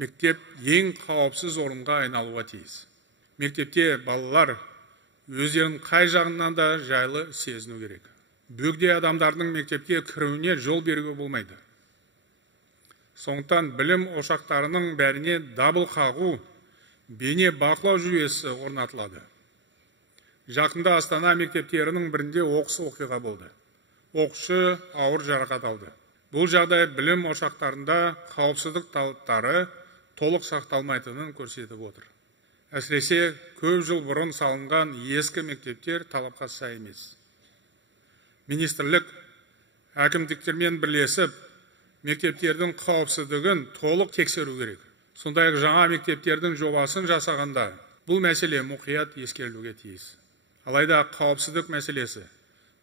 Мектеп ең қауіпсіз орынға айналуға тиіс. Мектепте балалар өздерін қай жағынан да жайлы сезіну керек. Бөгде адамдардың мектепке кіруіне жол беруге болмайды. Сондықтан білім ошақтарының бәріне дабыл қағу, бейне бақылау жүйесі орнатылады. Жақында Астана мектептерінің бірінде оқыс оқиға болды. Оқушы ауыр жарақат алды. Бұл жағдай білім ошақтарында қауіпсіздік талаптары толық сақталмайтынын көрсетіп отыр. Әсіресе көп жыл бұрын салынған ескі мектептер талапқа сай емес. Министрлік әкімдіктермен бірлесіп, мектептердің қауіпсіздігін толық тексеру керек. Сондай-ақ жаңа мектептердің жобасын жасағанда бұл мәселе мұқият ескерілуге тиіс. Алайда қауіпсіздік мәселесі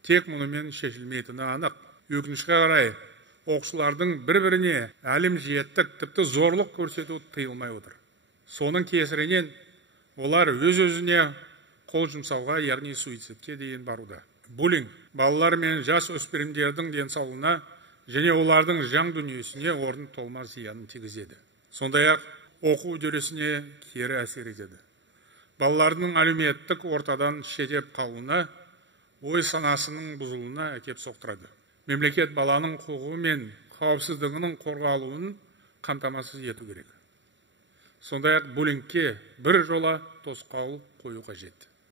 тек мұнымен шешілмейтіні анық. Өкінішке қарай, оқушылардың бір-біріне әлімжеттік, тіпті зорлық көрсету тыйылмай отыр. Соның кесірінен олар өз-өзіне қол жұмсауға, яғни суицидке дейін баруда. Буллинг балалар мен жас өспірімдердің денсаулығына және олардың жан дүниесіне орын толмас зиянын тигізеді. Сондай-ақ оқу үдерісіне кері әсер етеді. Балалардың әлеуметтік ортадан шеттеп қалуына, ой санасының бұзылуына әкеп соқтырады. Мемлекет баланың құқығы мен қауіпсіздігінің қорғалуын қамтамасыз ету керек. Сондай-ақ буллингке бір жола тосқауыл қою қажет.